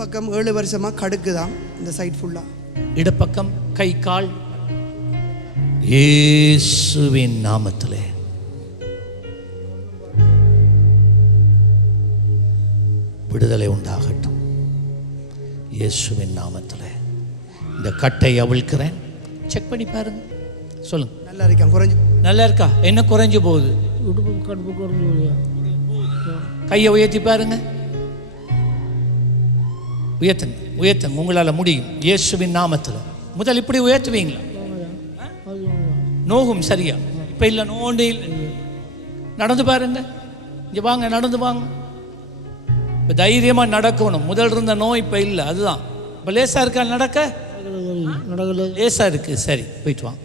பக்கம் 7 வருஷமாக கடுக்குதான் இந்த சைட் ஃபுல்லாக. இடப்பக்கம் கை கால் இயேசுவின் நாமத்திலே விடுதலை உண்டாகட்டும். இயேசுவின் நாமத்திலே இந்த கட்டை அவிழ்க்கிறேன். செக் பண்ணி பாருங்க, சொல்லுங்க. நல்லா இருக்கா? குறைஞ்சு நல்லா இருக்கா? என்ன குறைஞ்சு போகுது? கையை உயர்த்தி பாருங்க. உயர்த்துங்க, உயர்த்துங்க, உங்களால் முடியும். இயேசுவின் நாமத்தில் முதல் இப்படி உயர்த்துவீங்களா? நோகும் சரியா? இப்போ இல்லை, நோண்டு இல்லை. நடந்து பாருங்க, இங்கே வாங்க, நடந்து வாங்க. இப்போ தைரியமாக நடக்கணும். முதல் இருந்த நோய் இப்போ இல்லை, அதுதான். இப்போ லேசாக இருக்கா? நடக்க லேசாக இருக்குது. சரி, போயிட்டு வாங்க.